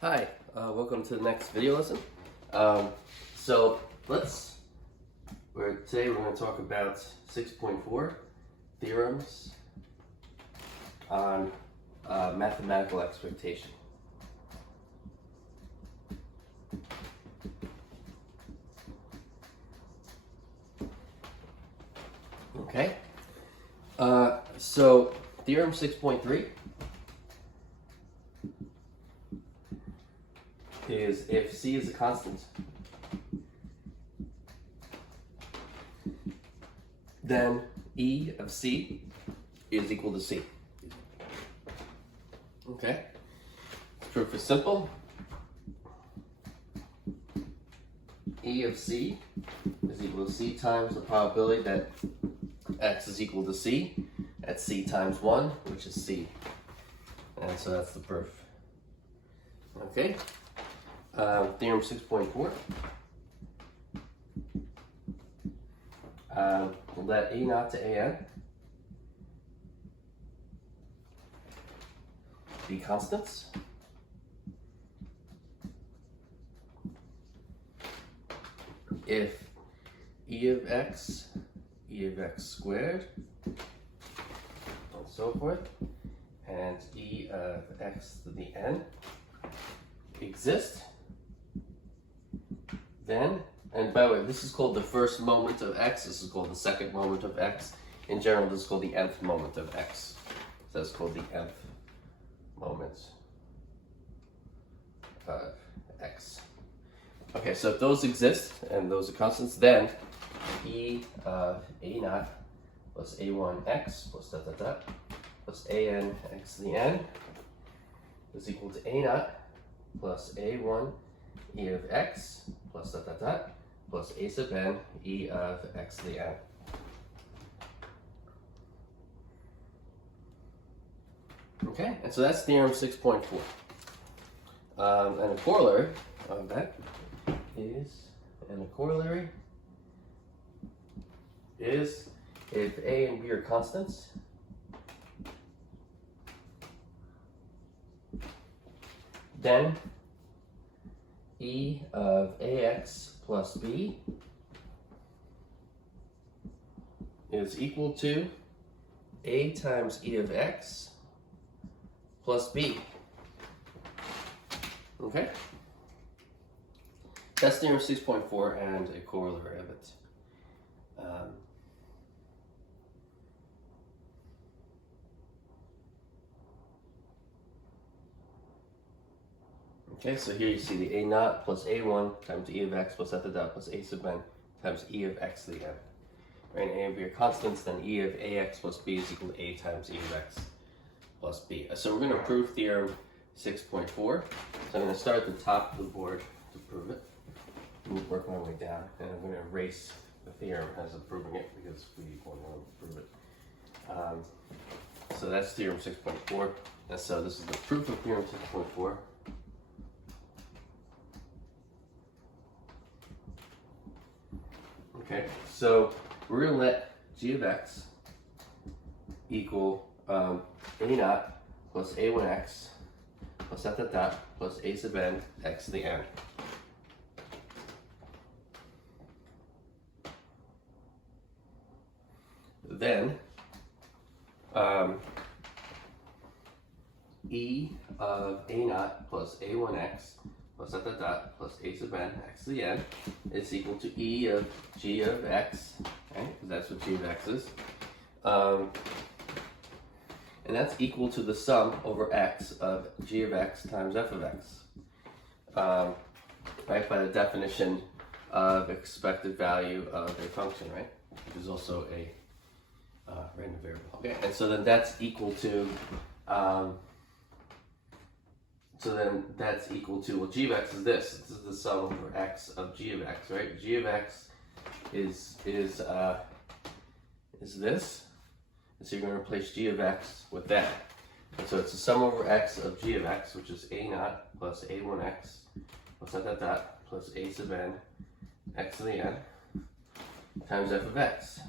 Hi, welcome to the next video lesson. Um, so today we're going to talk about 6.4 theorems on mathematical expectation. Okay, so theorem 6.3 is if C is a constant, then E of C is equal to C. Okay, proof is simple. E of C is equal to C times the probability that X is equal to C at C times 1, which is C. And so that's the proof. Okay, theorem 6.4. Let A naught to AN be constants. If E of X, E of X squared, and so forth, and E of X to the N exist, then, and by the way, this is called the first moment of X, this is called the second moment of X. In general, this is called the nth moment of X. So that's called the nth moment of X. Okay, so if those exist, and those are constants, then E of A naught plus A1X plus dot dot dot plus AN X to the N is equal to A naught plus A1 E of X plus dot dot dot plus A sub N E of X to the N. Okay, and so that's theorem 6.4. And a corollary of that is if A and B are constants, then E of AX plus B is equal to A times E of X plus B. Okay? That's theorem 6.4 and a corollary of it. Okay, so here you see the A naught plus A1 times E of X plus dot dot plus A sub N times E of X to the N. Right, and A and B are constants, then E of AX plus B is equal to A times E of X plus B. So we're going to prove theorem 6.4. So I'm going to start at the top of the board to prove it. And work my way down, and I'm going to erase the theorem as I'm proving it because we want to prove it. So that's theorem 6.4. And so this is the proof of theorem 6.4. Okay, so we're going to let G of X equal A naught plus A1X plus dot dot dot plus A sub N X to the N. Then E of A naught plus A1X plus dot dot dot plus A sub N X to the N is equal to E of G of X, right? Because that's what G of X is. And that's equal to the sum over X of G of X times F of X. Right, by the definition of expected value of a function, right? Which is also a random variable. Okay, and so then that's equal to, well, G of X is this. This is the sum over X of G of X, right? G of X is this. And so you're going to replace G of X with that. And so it's the sum over X of G of X, which is A naught plus A1X plus dot dot dot plus A sub N X to the N times F of X.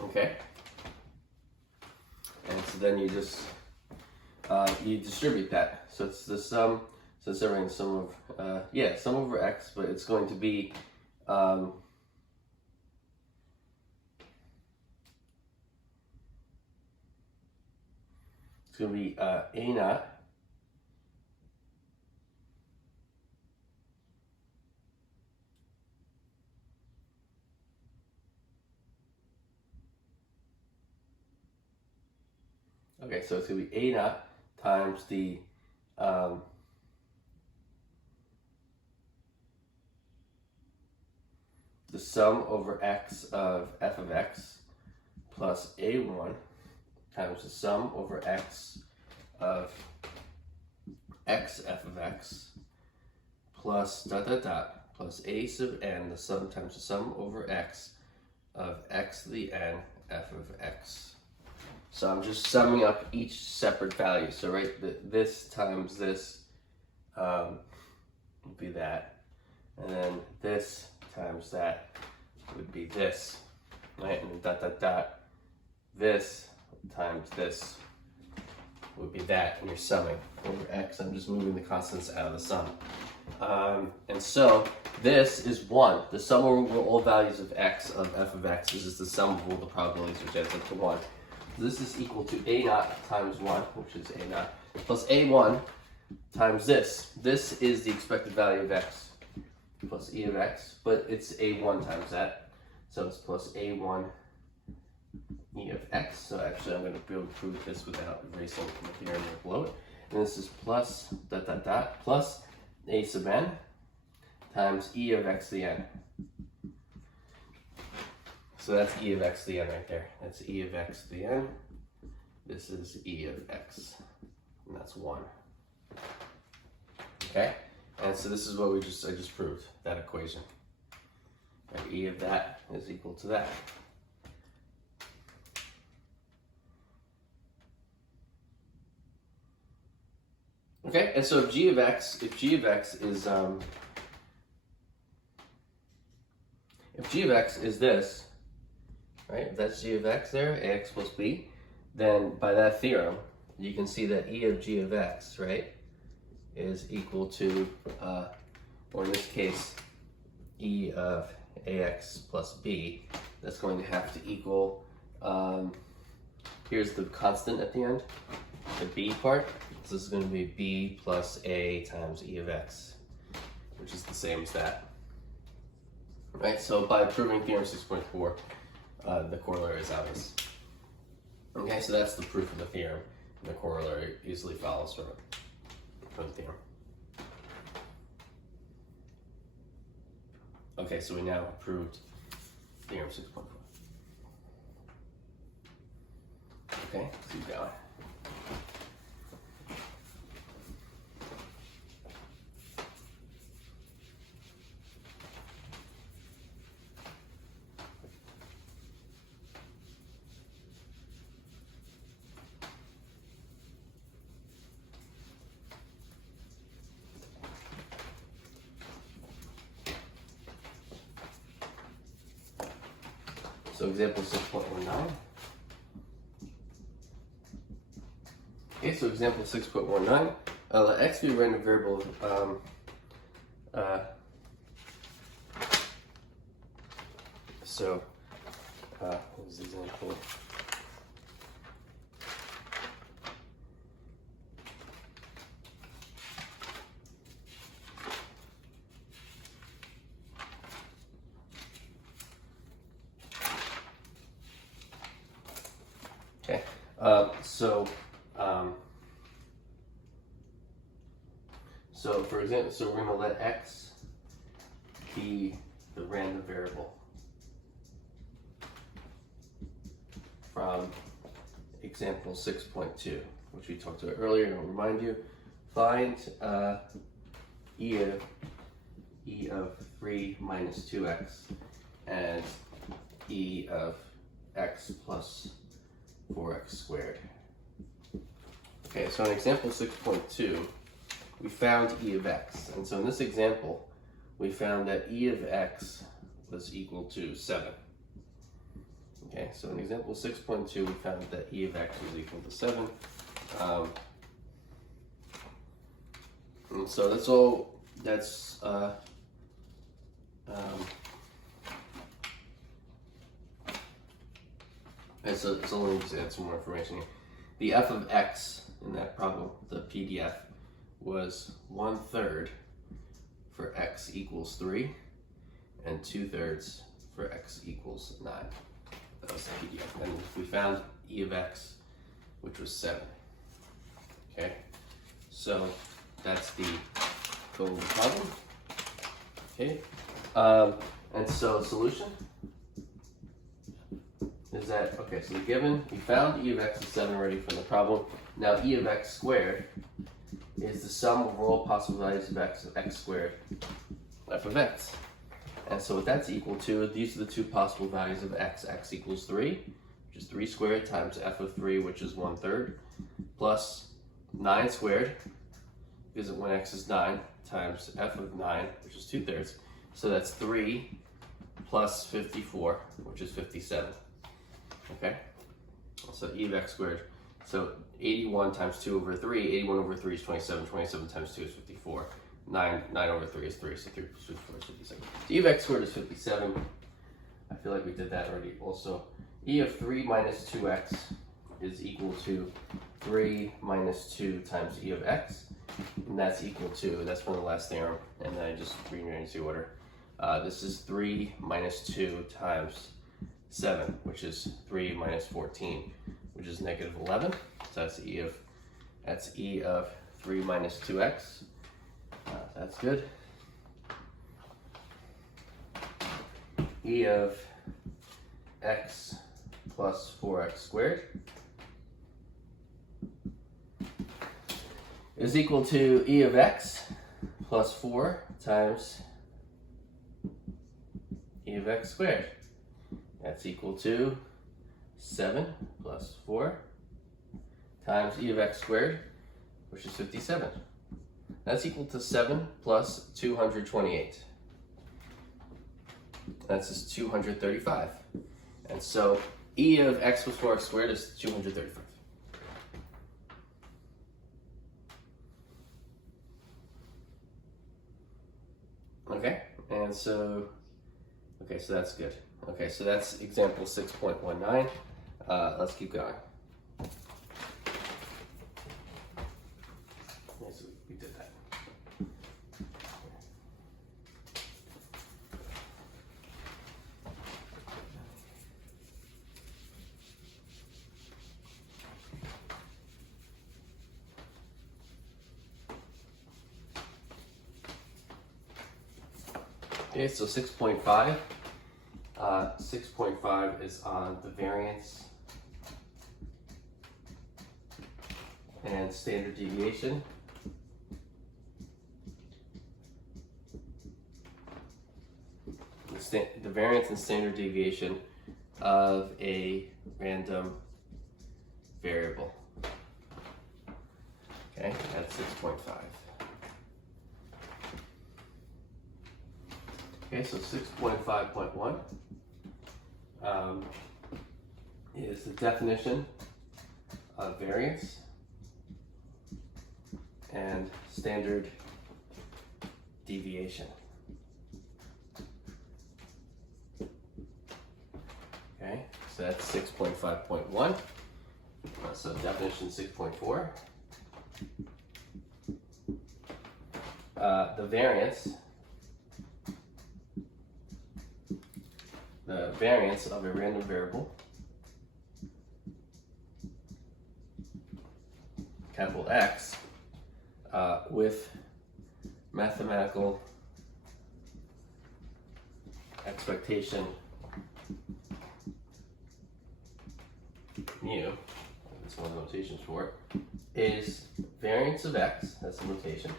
Okay? And so then you just you distribute that. So it's the sum, so it's everything sum of, sum over x, but it's going to be, it's going to be a naught okay, so it's going to be a naught times the sum over x of f of x plus a1 times the sum over x of x f of x plus dot dot dot plus a sub n, the sum times the sum over x of x to the n f of x. So I'm just summing up each separate value. So this times this would be that, and then this times that would be this, right? And then dot dot dot, this times this would be that, and you're summing over x. I'm just moving the constants out of the sum. And so this is 1. The sum over all values of x of f of x. This is the sum of all the probabilities which adds up to 1. So this is equal to a naught times 1, which is a naught, plus a1 times this. This is the expected value of x plus e of x, but it's a1 times that. So it's plus a1 e of x. So actually I'm going to be able to prove this without erasing the theorem below it. And this is plus dot dot dot plus a sub n times e of x to the n. So that's e of x to the n right there. That's e of x to the n. This is e of x, and that's 1. Okay? And so this is what I just proved, that equation. And e of that is equal to that. Okay, and so if g of x is this, right? If that's g of x there, ax plus b, then by that theorem, you can see that e of g of x, right, is equal to, or in this case, e of ax plus b. That's going to have to equal, here's the constant at the end, the b part. So this is going to be b plus a times e of x, which is the same as that. Right, so by proving theorem 6.4, the corollary is obvious. Okay, so that's the proof of the theorem, and the corollary easily follows from it, from the theorem. Okay, so we now proved theorem 6.4. Okay, let's keep going. So example 6.19. Okay, so example 6.19. Let x be a random variable. What was the example? Okay, so for example, so we're going to let x be the random variable from example 6.2, which we talked about earlier. I'll remind you, find e of 3 minus 2x and e of x plus 4x squared. Okay, so in example 6.2, we found e of x. And so in this example, we found that e of x was equal to 7. Okay, so in example 6.2, we found that e of x was equal to 7. And so that's all. That's and so let me just add some more information here. The f of x in that problem, the PDF, was 1/3 for x equals 3, and 2/3 for x equals 9. That was the PDF. And we found e of x, which was 7. Okay, so that's the goal of the problem. Okay, and so solution is that, okay, so the given, we found e of x is 7 already from the problem. Now e of x squared is the sum of all possible values of x squared, f of x. And so what that's equal to, these are the two possible values of x. X equals 3, which is 3 squared, times f of 3, which is 1/3, plus 9 squared, because when x is 9, times f of 9, which is 2/3. So that's 3 plus 54, which is 57. Okay? So e of x squared. So 81 times 2 over 3, 81 over 3 is 27, 27 times 2 is 54. 9 over 3 is 3, so 3 plus 4 is 57. So e of x squared is 57. I feel like we did that already also. E of 3 minus 2x is equal to 3 minus 2 times e of x. And that's equal to, that's from the last theorem, and then I just rearranged the order. This is 3 minus 2 times 7, which is 3 minus 14, which is negative 11. So that's e of 3 minus 2x. That's good. E of x plus 4x squared is equal to e of x plus 4 times e of x squared. That's equal to 7 plus 4 times e of x squared, which is 57. That's equal to 7 plus 228. That's just 235. And so e of x plus 4x squared is 235. Okay, and so, okay, so that's good. Okay, so that's example 6.19. Let's keep going. Okay, so we did that. Okay, so 6.5. 6.5 is on the variance and standard deviation. The variance and standard deviation of a random variable. Okay, that's 6.5. Okay, so 6.5.1 is the definition of variance and standard deviation. Okay, so that's 6.5.1. So definition 6.4. The variance of a random variable, capital X, with mathematical expectation mu, that's one of the notations for it, is variance of X, that's the notation,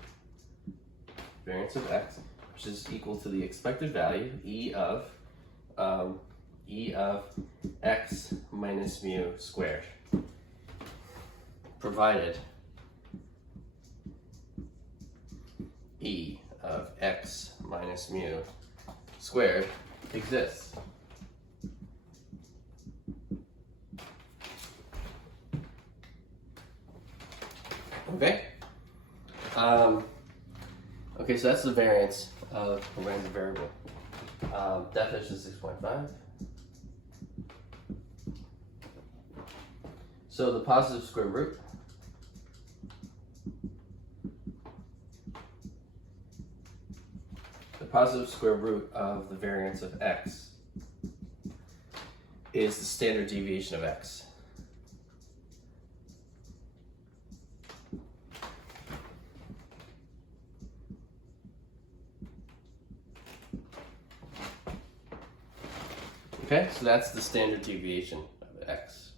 variance of X, which is equal to the expected value, E of x minus mu squared, provided E of x minus mu squared exists. Okay? Okay, so that's the variance of a random variable. Definition 6.5. So the positive square root of the variance of x is the standard deviation of x. Okay, so that's the standard deviation of x.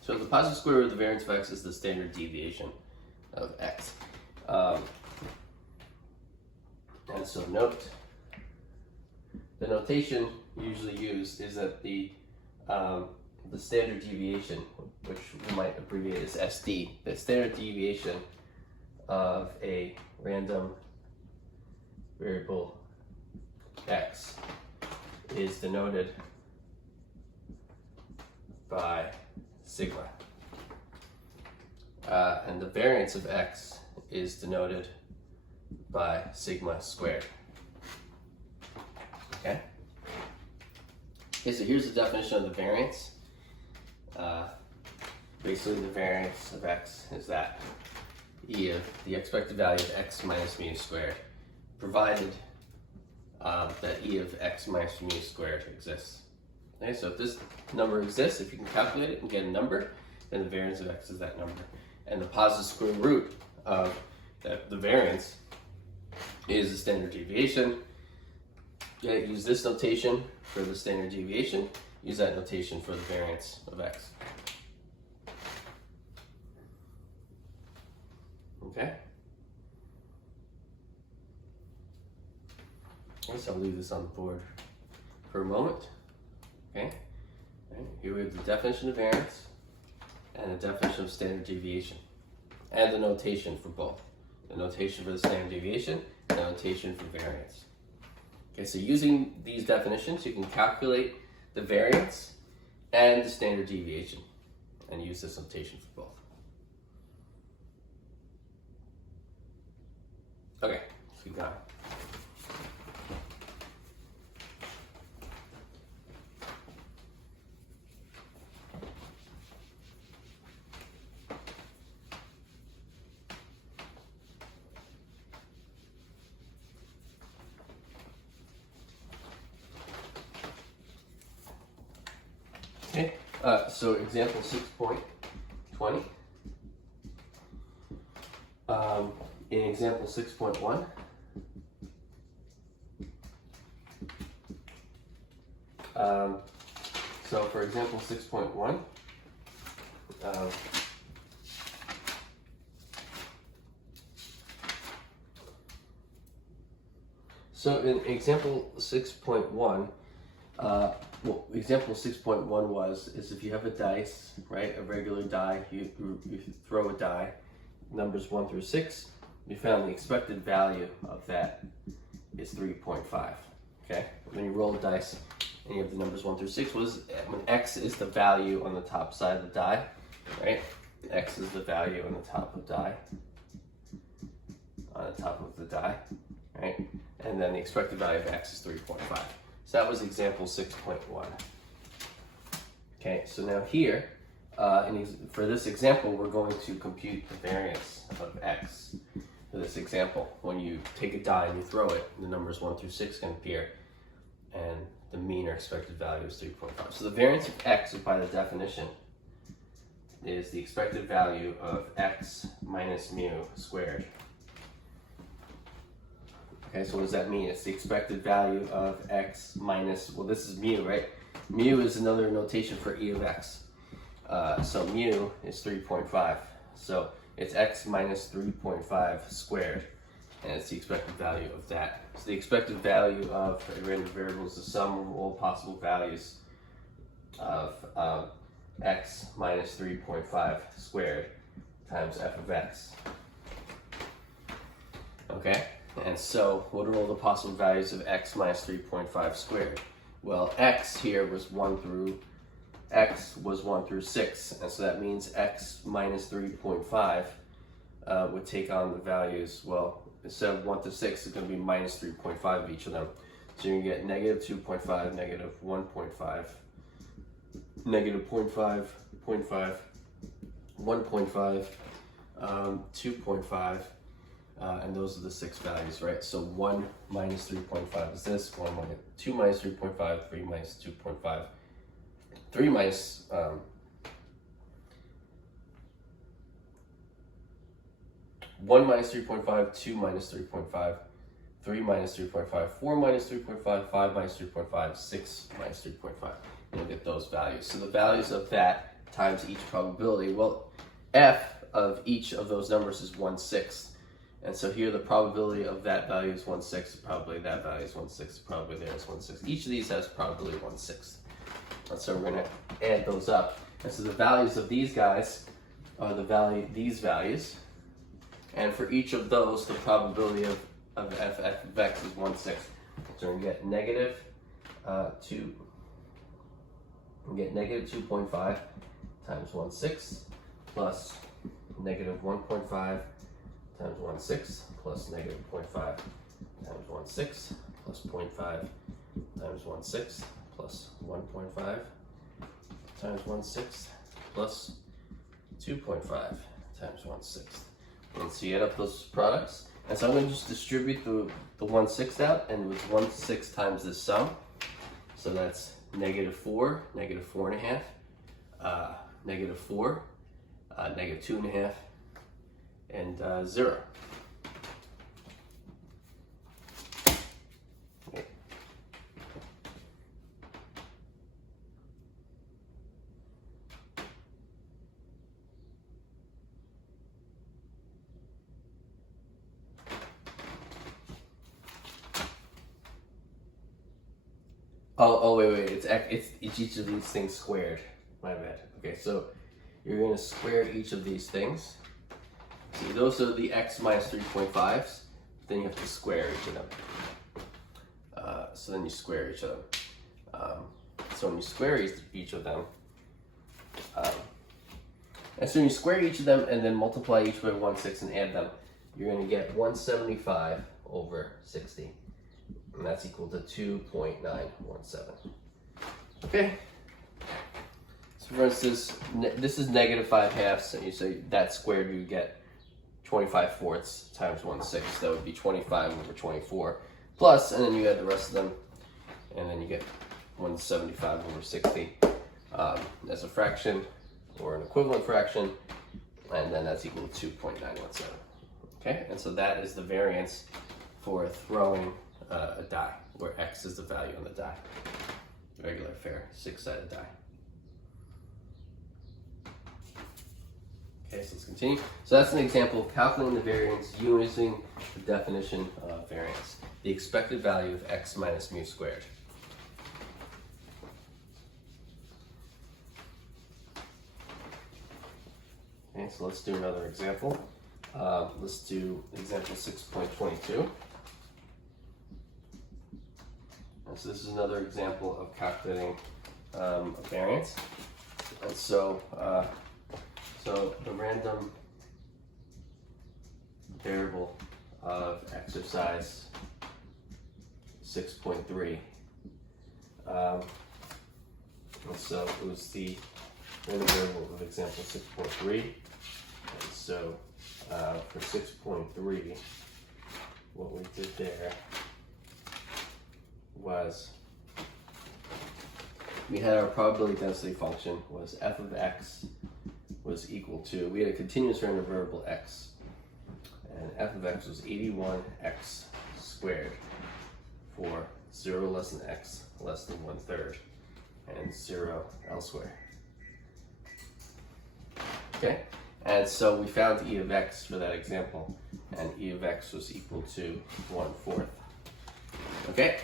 So the positive square root of the variance of x is the standard deviation of x. And so note, the notation usually used is that the standard deviation, which we might abbreviate as SD, the standard deviation of a random variable x is denoted by sigma. And the variance of x is denoted by sigma squared. Okay? Okay, so here's the definition of the variance. Basically, the variance of x is that e of the expected value of x minus mu squared, provided that e of x minus mu squared exists. Okay, so if this number exists, if you can calculate it and get a number, then the variance of x is that number. And the positive square root of the variance is the standard deviation. Use this notation for the standard deviation. Use that notation for the variance of x. Okay? So I'll leave this on the board for a moment. Okay? Right. Here we have the definition of variance and the definition of standard deviation and the notation for both. The notation for the standard deviation and the notation for variance. Okay, so using these definitions, you can calculate the variance and the standard deviation and use this notation for both. Okay, let's keep going. Okay, so example 6.20. In example 6.1, so for example 6.1, so in example 6.1, well, example 6.1 is if you have a dice, right, a regular die, you throw a die, numbers 1 through 6, you found the expected value of that is 3.5, okay? When you roll dice and you have the numbers 1 through 6, when x is the value on the top side of the die, right? X is the value on the top of the die, right? And then the expected value of x is 3.5. So that was example 6.1. Okay, so now here, for this example, we're going to compute the variance of x. For this example, when you take a die and you throw it, the numbers 1 through 6 can appear, and the mean or expected value is 3.5. So the variance of x, by the definition, is the expected value of x minus mu squared. Okay, so what does that mean? It's the expected value of x minus, well, this is mu, right? Mu is another notation for e of x. So mu is 3.5. So it's x minus 3.5 squared, and it's the expected value of that. So the expected value of a random variable is the sum of all possible values of x minus 3.5 squared times f of x. Okay? And so, what are all the possible values of x minus 3.5 squared? Well, x here was 1 through 6, and so that means x minus 3.5 would take on the values, well, instead of 1 to 6, it's going to be minus 3.5 of each of them. So you're going to get negative 2.5, negative 1.5, negative 0.5, 0.5, 1.5, 2.5, and those are the 6 values, right? So 1 minus 3.5 is this, 2 minus 3.5, 3 minus 2.5, 3 minus 1 minus 3.5, 2 minus 3.5, 3 minus 3.5, 4 minus 3.5, 5 minus 3.5, 6 minus 3.5. You'll get those values. So the values of that times each probability, well, f of each of those numbers is 1/6. And so here the probability of that value is 1/6, probably that value is 1/6, probably there is 1/6. Each of these has probability 1/6. And so we're going to add those up. And so the values of these guys are these values. And for each of those, the probability of f of x is 1/6. So we're going to get negative 2.5 times 1/6 plus negative 1.5 times 1/6 plus negative 0.5 times 1/6 plus 0.5 times 1/6 plus 1.5 times 1/6 plus 2.5 times 1/6. And so you add up those products. And so I'm going to just distribute the 1/6 out, and it was 1/6 times this sum. So that's negative 4, negative 4.5, negative 4, negative 2.5, and 0. Okay. Oh, wait. It's each of these things squared. My bad. Okay, so you're going to square each of these things. See, those are the x minus 3.5s. Then you have to square each of them. So then you square each of them. So when you square each of them, and so when you square each of them and then multiply each by 1/6 and add them, you're going to get 175 over 60. And that's equal to 2.917. Okay. So for instance, this is negative 5/2. So that squared, you get 25/4 times 1/6. That would be 25 over 24. Plus, and then you add the rest of them, and then you get 175 over 60 as a fraction or an equivalent fraction, and then that's equal to 2.917. Okay, and so that is the variance for throwing a die, where x is the value on the die. Regular, fair, 6-sided die. Okay, so let's continue. So that's an example of calculating the variance using the definition of variance. The expected value of x minus mu squared. Okay, so let's do another example. Let's do example 6.22. So this is another example of calculating a variance. And so, so the random variable of exercise 6.3. And so it was the random variable of example 6.3. And so for 6.3, what we did there was we had our probability density function was f of x was equal to, we had a continuous random variable x, and f of x was 81x squared for 0 less than x less than 1/3 and 0 elsewhere. Okay, and so we found e of x for that example, and e of x was equal to 1/4. Okay.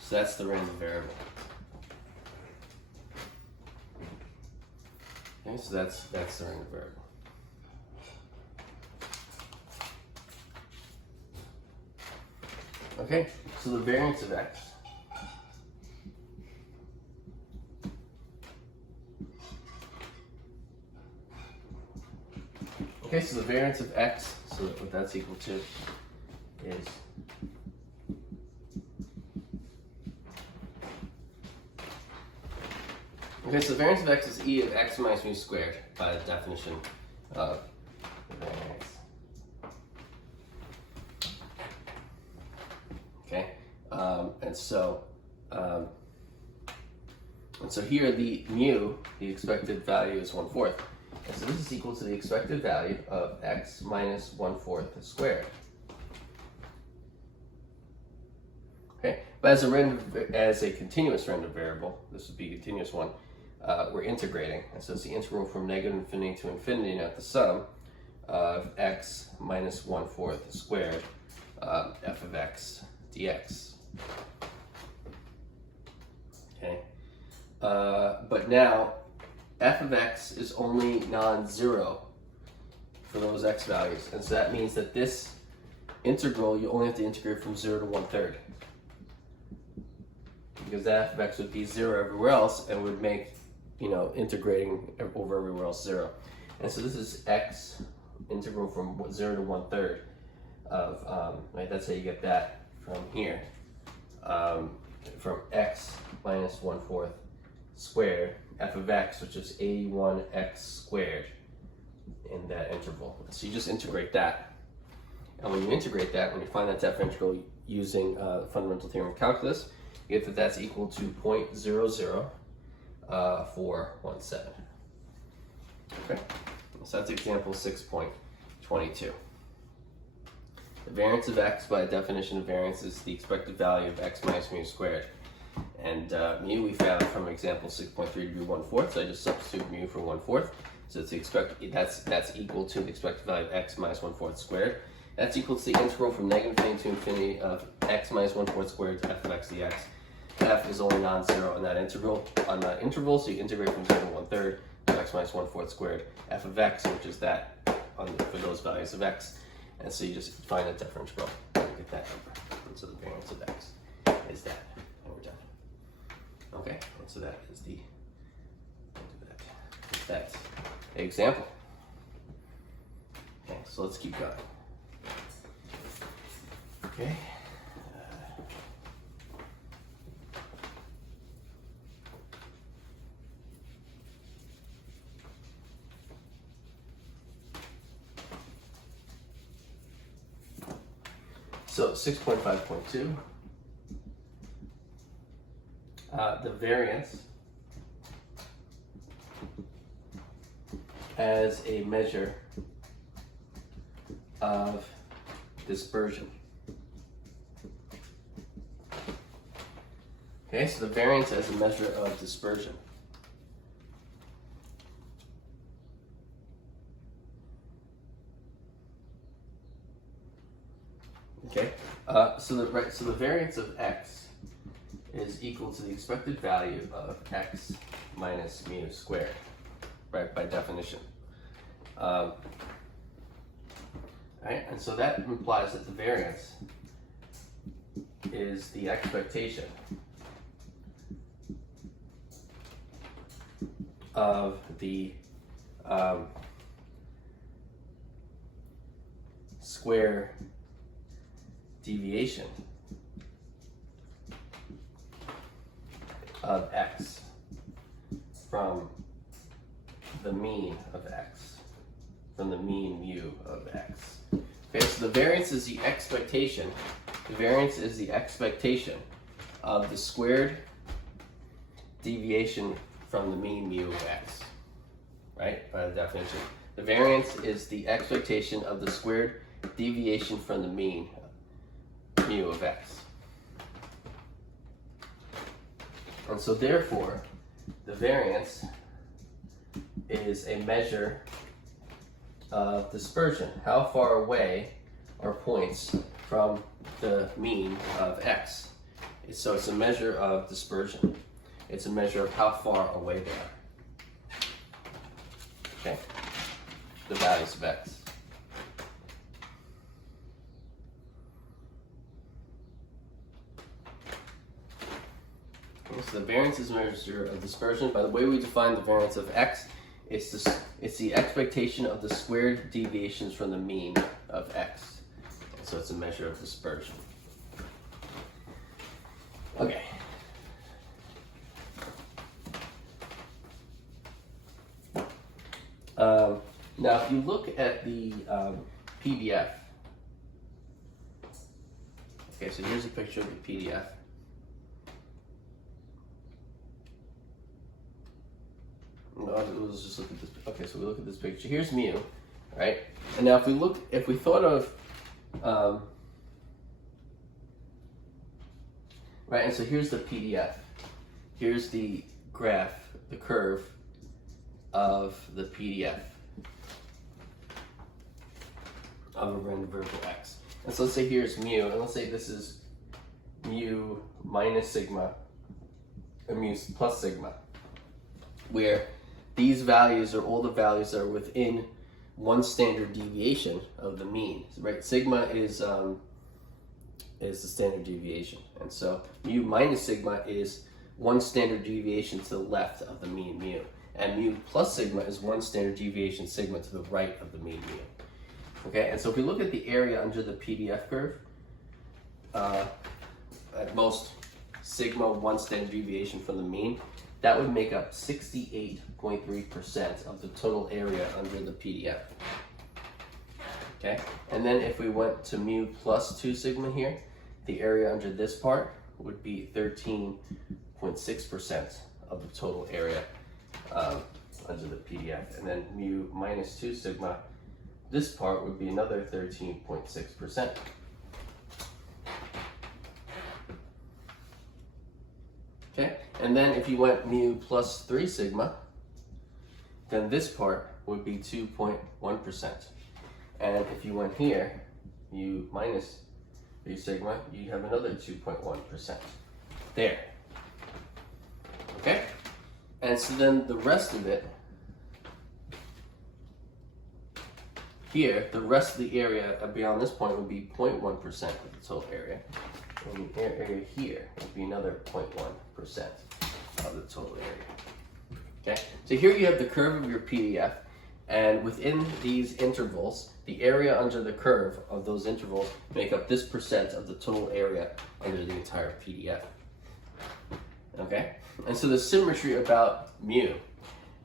So that's the random variable. Okay, so that's the random variable. Okay, so the variance of x Okay, so the variance of x, so what that's equal to is okay, so the variance of x is e of x minus mu squared by the definition of the variance. Okay, and so here the mu, the expected value is 1/4. And so this is equal to the expected value of x minus 1/4 squared. Okay, but as a continuous random variable, this would be a continuous one, we're integrating. And so it's the integral from negative infinity to infinity at the sum of x minus 1/4 squared f of x dx. Okay, but now f of x is only non-zero for those x values, and so that means that this integral you only have to integrate from 0 to 1/3, because that f of x would be 0 everywhere else and would make, integrating over everywhere else 0. And so this is x integral from 0 to 1/3 of, right, that's how you get that from here, from x minus 1/4 squared f of x, which is 81x squared in that interval. So you just integrate that. And when you integrate that, when you find that depth integral using the fundamental theorem of calculus, you get that that's equal to 0.00417. Okay, so that's example 6.22. The variance of x, by definition of variance, is the expected value of x minus mu squared. And mu we found from example 6.3 to be 1/4, so I just substitute mu for 1/4. So it's that's equal to the expected value of x minus 1/4 squared. That's equal to the integral from negative infinity to infinity of x minus 1/4 squared to f of x dx. F is only non-zero in that interval, so you integrate from 0 to 1/3 to x minus 1/4 squared f of x, which is that for those values of x. And so you just find a differential and get that number. And so the variance of x is that. And we're done. Okay, and so that is that's the example. Okay, so let's keep going. Okay. So 6.5.2, the variance as a measure of dispersion. Okay, so the variance as a measure of dispersion. Okay, so the variance of x is equal to the expected value of x minus mu squared, right, by definition. Right, and so that implies that the variance is the expectation of the square deviation of x from the mean of x, from the mean mu of x. Okay, so the variance is the expectation. The variance is the expectation of the squared deviation from the mean mu of x, right, by the definition. The variance is the expectation of the squared deviation from the mean mu of x. And so therefore, the variance is a measure of dispersion. How far away are points from the mean of x? So it's a measure of dispersion. It's a measure of how far away they are. Okay, the values of x. Okay, so the variance is a measure of dispersion. By the way we define the variance of x It's the expectation of the squared deviations from the mean of x. So it's a measure of dispersion. Okay. Now, if you look at the PDF, okay, so here's a picture of the PDF. Let's just look at this. Okay, so we look at this picture. Here's mu, right? And now, if we thought of, right, and so here's the PDF. Here's the graph, the curve of the PDF of a random variable x. And so let's say here's mu, and let's say this is mu minus sigma, or mu plus sigma, where these values are all the values that are within one standard deviation of the mean, right? Sigma is the standard deviation, and so mu minus sigma is one standard deviation to the left of the mean mu, and mu plus sigma is one standard deviation sigma to the right of the mean mu. Okay, and so if we look at the area under the PDF curve, at most sigma one standard deviation from the mean, that would make up 68.3% of the total area under the PDF. Okay, and then if we went to mu plus 2 sigma here, the area under this part would be 13.6% of the total area under the PDF. And then mu minus 2 sigma, this part would be another 13.6%. Okay, and then if you went mu plus 3 sigma, then this part would be 2.1%. And if you went here, mu minus 3 sigma, you have another 2.1% there. Okay, and so then the rest of it, here, the rest of the area beyond this point would be 0.1% of the total area. And the area here would be another 0.1% of the total area. Okay, so here you have the curve of your PDF, and within these intervals, the area under the curve of those intervals make up this percent of the total area under the entire PDF. Okay, and so the symmetry about mu.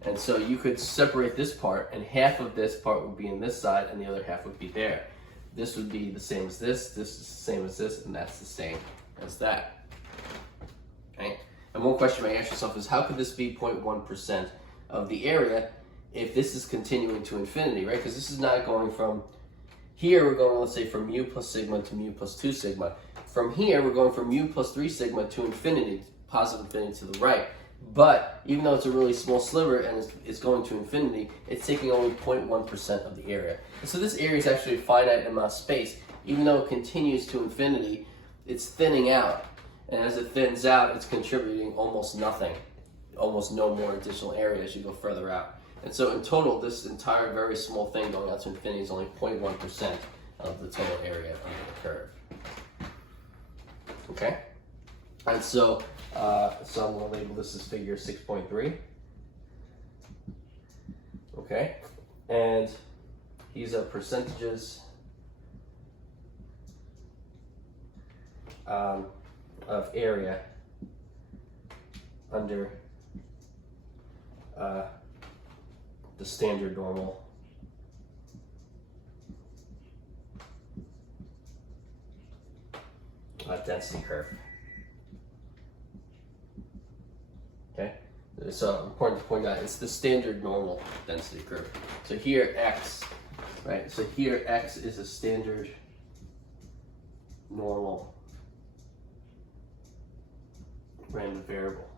And so you could separate this part, and half of this part would be in this side, and the other half would be there. This would be the same as this is the same as this, and that's the same as that. Okay? And one question you might ask yourself is, how could this be 0.1% of the area if this is continuing to infinity, right? Because this is not going from here, we're going, let's say, from mu plus sigma to mu plus 2 sigma. From here, we're going from mu plus 3 sigma to infinity, positive infinity to the right. But even though it's a really small sliver and it's going to infinity, it's taking only 0.1% of the area. And so this area is actually a finite amount of space. Even though it continues to infinity, it's thinning out. And as it thins out, it's contributing almost nothing, almost no more additional area as you go further out. And so in total, this entire very small thing going out to infinity is only 0.1% of the total area under the curve. Okay? And so, so I'm going to label this as figure 6.3. Okay, and these are percentages of area under the standard normal density curve. Okay, so important to point out, it's the standard normal density curve. So here x, right? So here x is a standard normal random variable.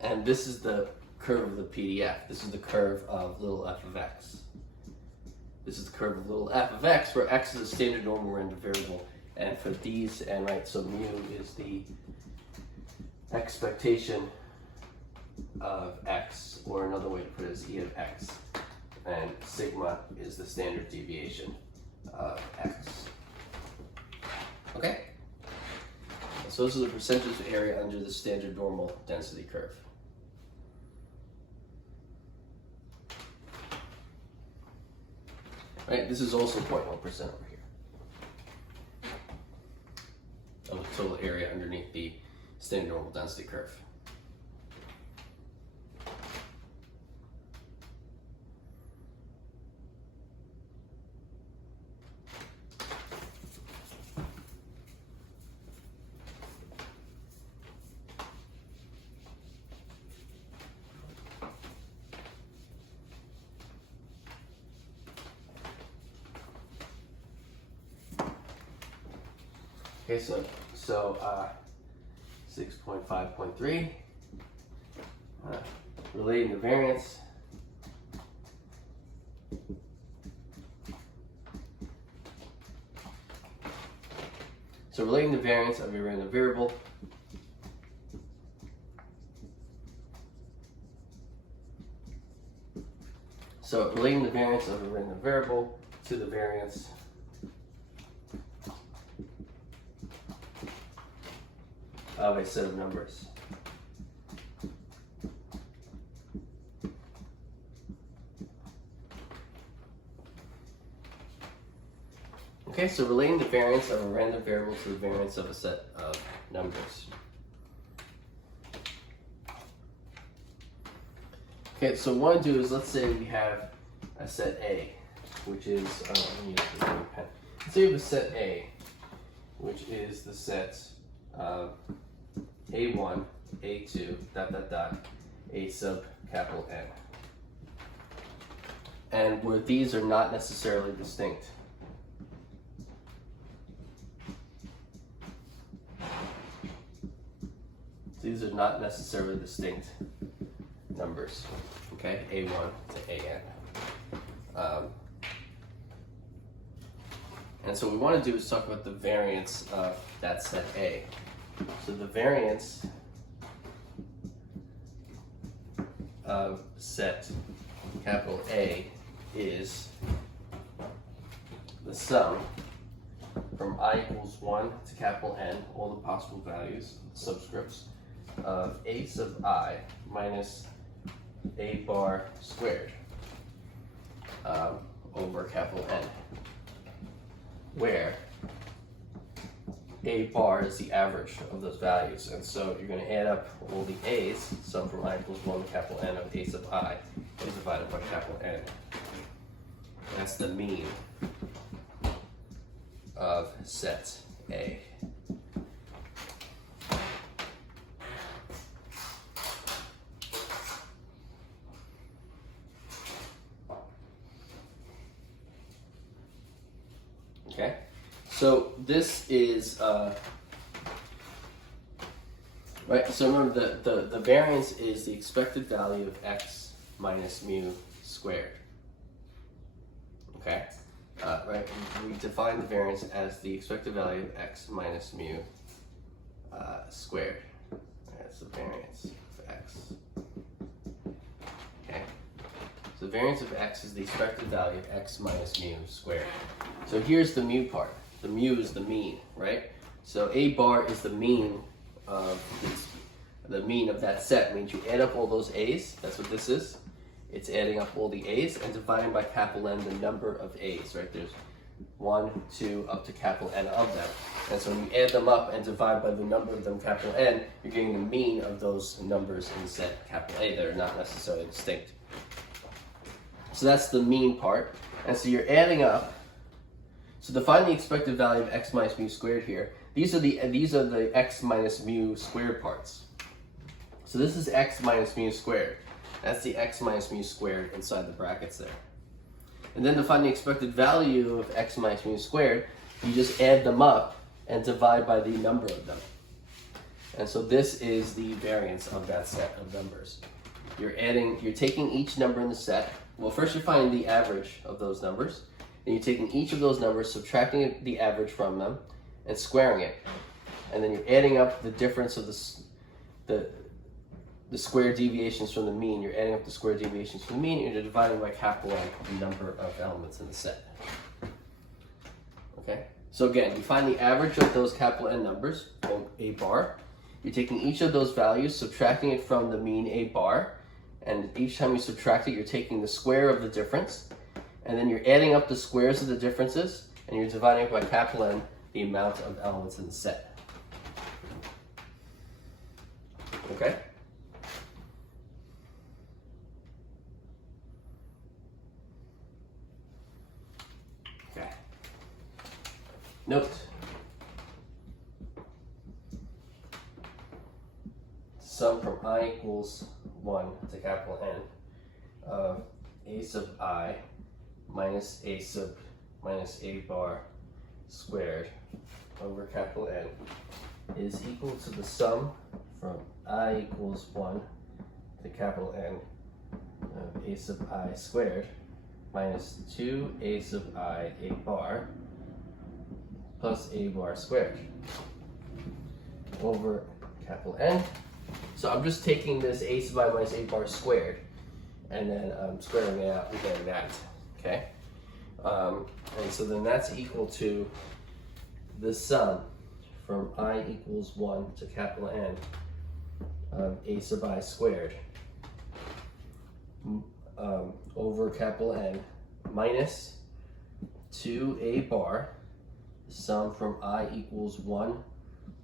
And this is the curve of the PDF. This is the curve of little f of x. This is the curve of little f of x, where x is a standard normal random variable. And for these, and right, so mu is the expectation of x, or another way to put it is e of x. And sigma is the standard deviation of x. Okay? So this is the percentage of area under the standard normal density curve. Right, this is also 0.1% over here of the total area underneath the standard normal density curve. Okay, so 6.5.3, relating the variance. So relating the variance of your random variable So relating the variance of a random variable to the variance of a set of numbers. Okay, so relating the variance of a random variable to the variance of a set of numbers. Okay, so what I want to do is, let's say we have a set A, which is, let me use the pen. Let's say we have a set A, which is the set A1, A2, A sub capital N. And where these are not necessarily distinct. These are not necessarily distinct numbers, okay? A1 to AN. And so what we want to do is talk about the variance of that set A. So the variance of set capital A is the sum from I equals 1 to capital N, all the possible values, subscripts, of A sub I minus A bar squared over capital N, where A bar is the average of those values. And so you're going to add up all the A's, sum from I equals 1 to capital N of A sub I is divided by capital N. That's the mean of set A. Okay, so this is, right, so remember the variance is the expected value of x minus mu squared. Okay, right, we define the variance as the expected value of x minus mu squared. That's the variance of x. Okay, so the variance of x is the expected value of x minus mu squared. So here's the mu part. The mu is the mean, right? So A bar is the mean of that set. Means you add up all those A's. That's what this is. It's adding up all the A's and dividing by capital N the number of A's, right? There's 1, 2, up to capital N of them. And so when you add them up and divide by the number of them, capital N, you're getting the mean of those numbers in the set capital A that are not necessarily distinct. So that's the mean part. And so you're adding up. So to find the expected value of x minus mu squared here, these are the x minus mu squared parts. So this is x minus mu squared. That's the x minus mu squared inside the brackets there. And then to find the expected value of x minus mu squared, you just add them up and divide by the number of them. And so this is the variance of that set of numbers. You're taking each number in the set. Well, first you're finding the average of those numbers. Then you're taking each of those numbers, subtracting the average from them, and squaring it. And then you're adding up the difference of the square deviations from the mean. You're adding up the square deviations from the mean, and you're dividing by capital N the number of elements in the set. Okay? So again, you find the average of those capital N numbers, A bar. You're taking each of those values, subtracting it from the mean A bar, and each time you subtract it, you're taking the square of the difference, and then you're adding up the squares of the differences, and you're dividing it by capital N, the amount of elements in the set. Okay? Okay. Note. Sum from I equals 1 to capital N of A sub I minus A sub minus A bar squared over capital N is equal to the sum from I equals 1 to capital N of A sub I squared minus 2A sub I A bar plus A bar squared over capital N. So I'm just taking this A sub I minus A bar squared and then squaring it out and getting that, okay? And so then that's equal to the sum from I equals 1 to capital N of A sub I squared over capital N minus 2A bar, sum from I equals 1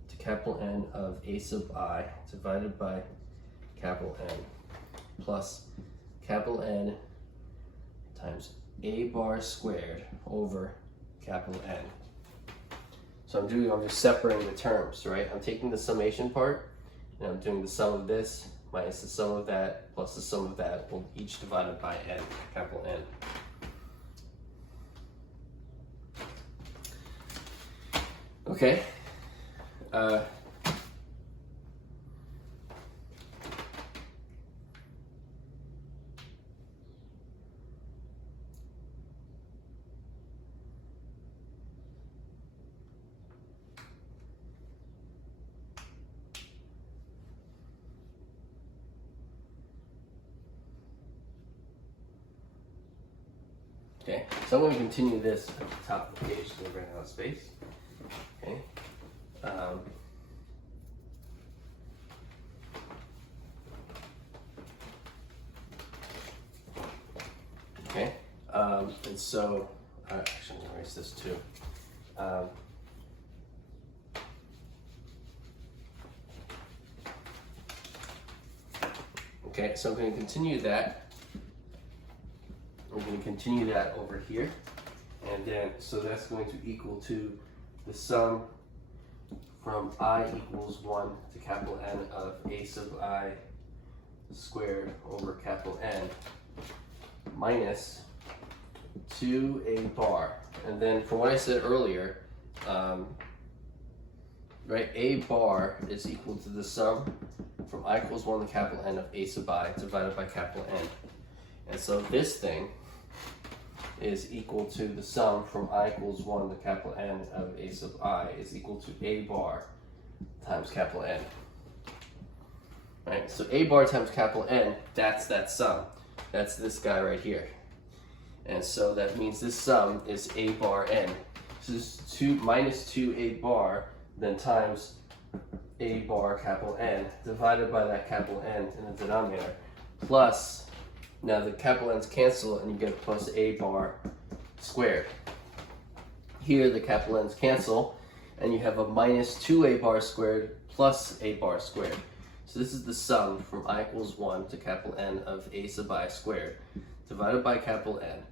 to capital N of A sub I divided by capital N plus capital N times A bar squared over capital N. So I'm just separating the terms, right? I'm taking the summation part and I'm doing the sum of this minus the sum of that plus the sum of that, well, each divided by N, capital N. Okay. Okay, so I'm going to continue this at the top of the page so we run out of space. Okay. Okay, and so, actually I'm going to erase this too. Okay, so I'm going to continue that. We're going to continue that over here. And then, so that's going to equal to the sum from I equals 1 to capital N of A sub I squared over capital N minus 2A bar. And then from what I said earlier, right, A bar is equal to the sum from I equals 1 to capital N of A sub I divided by capital N. And so this thing is equal to the sum from I equals 1 to capital N of A sub I is equal to A bar times capital N. Right, so A bar times capital N, that's that sum. That's this guy right here. And so that means this sum is A bar N. So this is 2 minus 2A bar, then times A bar capital N divided by that capital N in the denominator, plus, now the capital N's cancel and you get plus A bar squared. Here the capital N's cancel and you have a minus 2A bar squared plus A bar squared. So this is the sum from I equals 1 to capital N of A sub I squared divided by capital N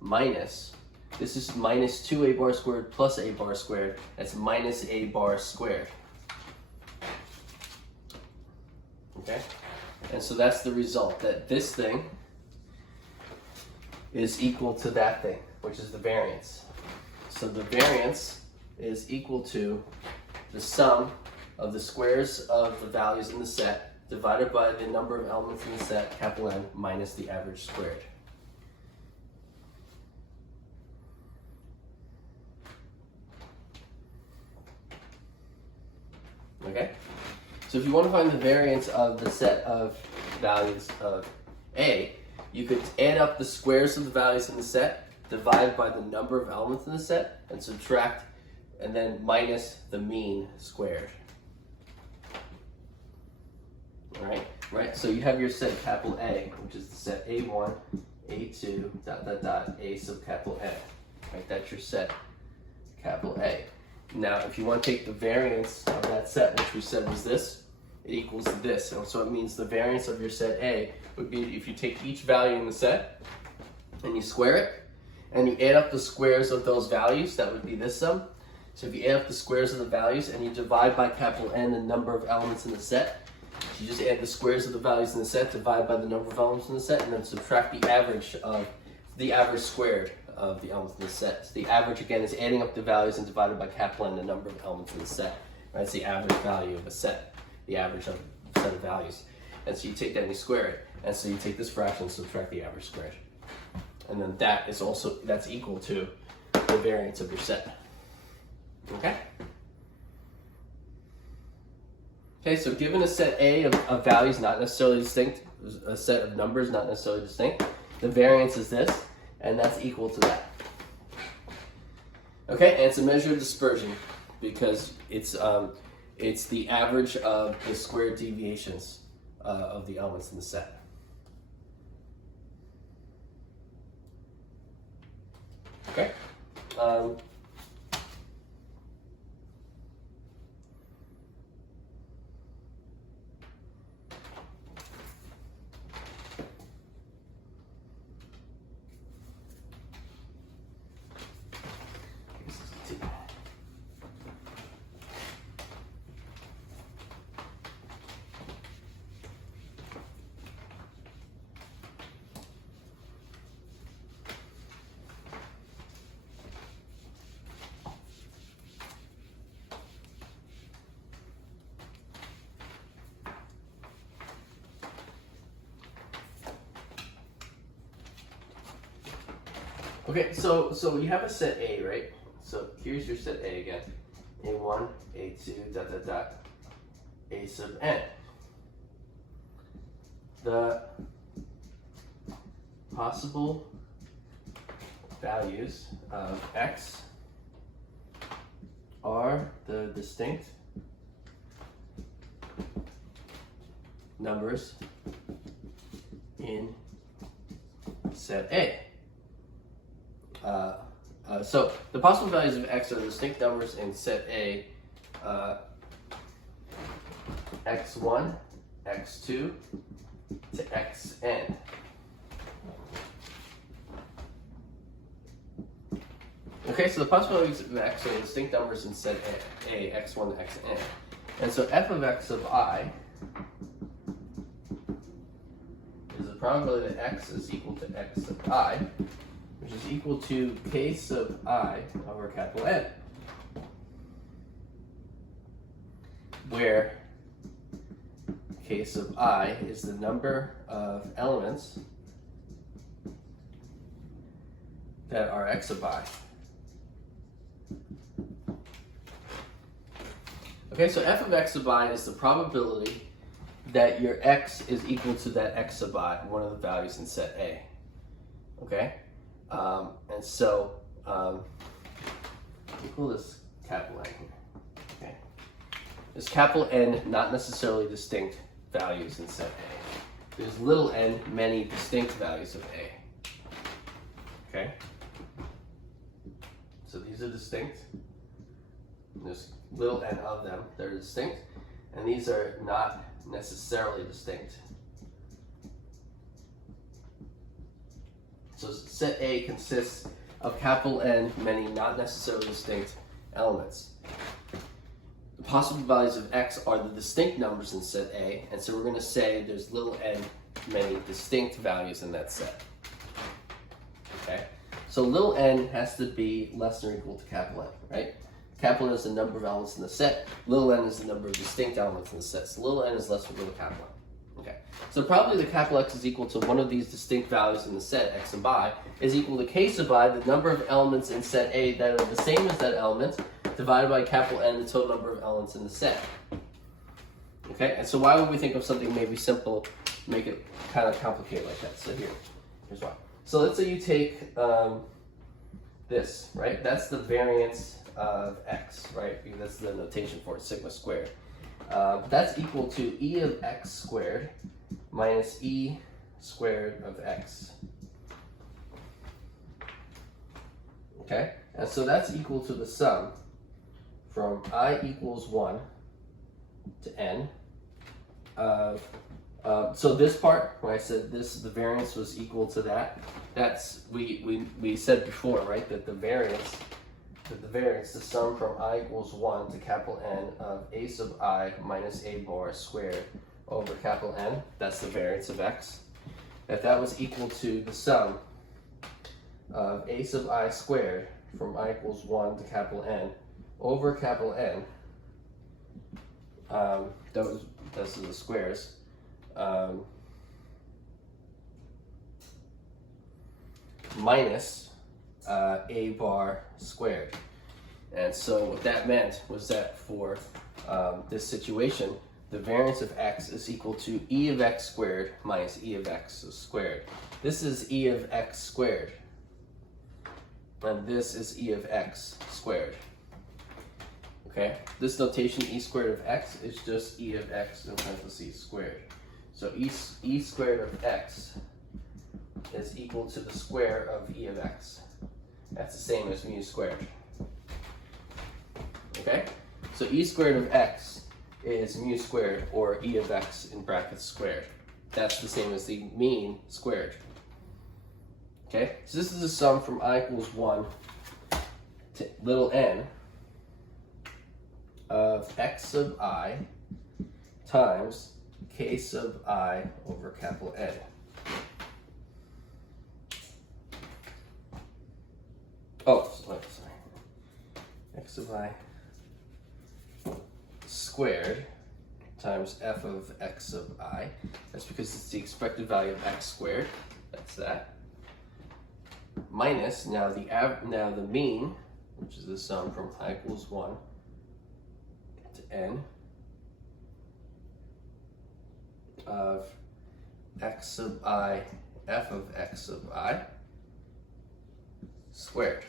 minus, this is minus 2A bar squared plus A bar squared, that's minus A bar squared. Okay? And so that's the result, that this thing is equal to that thing, which is the variance. So the variance is equal to the sum of the squares of the values in the set divided by the number of elements in the set, capital N, minus the average squared. Okay? So if you want to find the variance of the set of values of A, you could add up the squares of the values in the set, divide by the number of elements in the set, and subtract, and then minus the mean squared. All right. So you have your set capital A, which is the set A1, A2, dot, dot, dot, A sub capital N. Right, that's your set capital A. Now, if you want to take the variance of that set, which we said was this, it equals this. And so it means the variance of your set A would be if you take each value in the set and you square it, and you add up the squares of those values, that would be this sum. So if you add up the squares of the values and you divide by capital N the number of elements in the set, you just add the squares of the values in the set, divide by the number of elements in the set, and then subtract the average squared of the elements in the set. So the average, again, is adding up the values and divided by capital N the number of elements in the set. Right? It's the average value of a set, the average of a set of values. And so you take that and you square it. And so you take this fraction and subtract the average squared. And then that's equal to the variance of your set. Okay? Okay, so given a set A of values not necessarily distinct, a set of numbers not necessarily distinct, the variance is this, and that's equal to that. Okay, and it's a measure of dispersion because it's the average of the squared deviations of the elements in the set. Okay. Okay, so you have a set A, right? So here's your set A again. A1, A2, dot, dot, dot, A sub N. The possible values of X are the distinct numbers in set A. So the possible values of X are the distinct numbers in set A, X1, X2 to Xn. Okay, so the possible values of X are the distinct numbers in set A, X1 to Xn. And so f of X of I is the probability that X is equal to X of I, which is equal to K sub I over capital N, where K sub I is the number of elements that are X sub I. Okay, so f of X sub I is the probability that your X is equal to that X sub I, one of the values in set A. Okay? And so, equal this capital N here. Okay. There's capital N, not necessarily distinct values in set A. There's little n, many distinct values of A. Okay. So these are distinct. There's little n of them that are distinct, and these are not necessarily distinct. So set A consists of capital N, many not necessarily distinct elements. The possible values of X are the distinct numbers in set A, and so we're going to say there's little n, many distinct values in that set. Okay? So little n has to be less than or equal to capital N, right? Capital N is the number of elements in the set, little n is the number of distinct elements in the set. So little n is less than or equal to capital N. Okay, so probably the capital X is equal to one of these distinct values in the set, X sub I, is equal to K sub I, the number of elements in set A that are the same as that element, divided by capital N, the total number of elements in the set. Okay, and so why would we think of something maybe simple, make it kind of complicated like that? So here's why. So let's say you take this, right? That's the variance of X, right? Because that's the notation for it, sigma squared. That's equal to e of x squared minus e squared of x. Okay, and so that's equal to the sum from I equals 1 to n of, so this part, when I said this, the variance was equal to that, that's, we said before, right, that the variance, the sum from I equals 1 to capital N of a sub I minus a bar squared over capital N, that's the variance of x, that was equal to the sum of a sub I squared from I equals 1 to capital N over capital N, those are the squares, minus a bar squared. And so what that meant was that for this situation, the variance of x is equal to e of x squared minus e of x squared. This is e of x squared, and this is e of x squared. Okay, this notation e squared of x is just e of x in parentheses squared. So e squared of x is equal to the square of e of x. That's the same as mu squared. Okay, so e squared of x is mu squared, or e of x in brackets squared. That's the same as the mean squared. Okay, so this is a sum from I equals 1 to little n of x sub I times k sub I over capital N. Oh, sorry. X sub I squared times f of x sub I. That's because it's the expected value of x squared. That's that. Minus now the mean, which is the sum from I equals 1 to n of x sub I f of x sub I squared.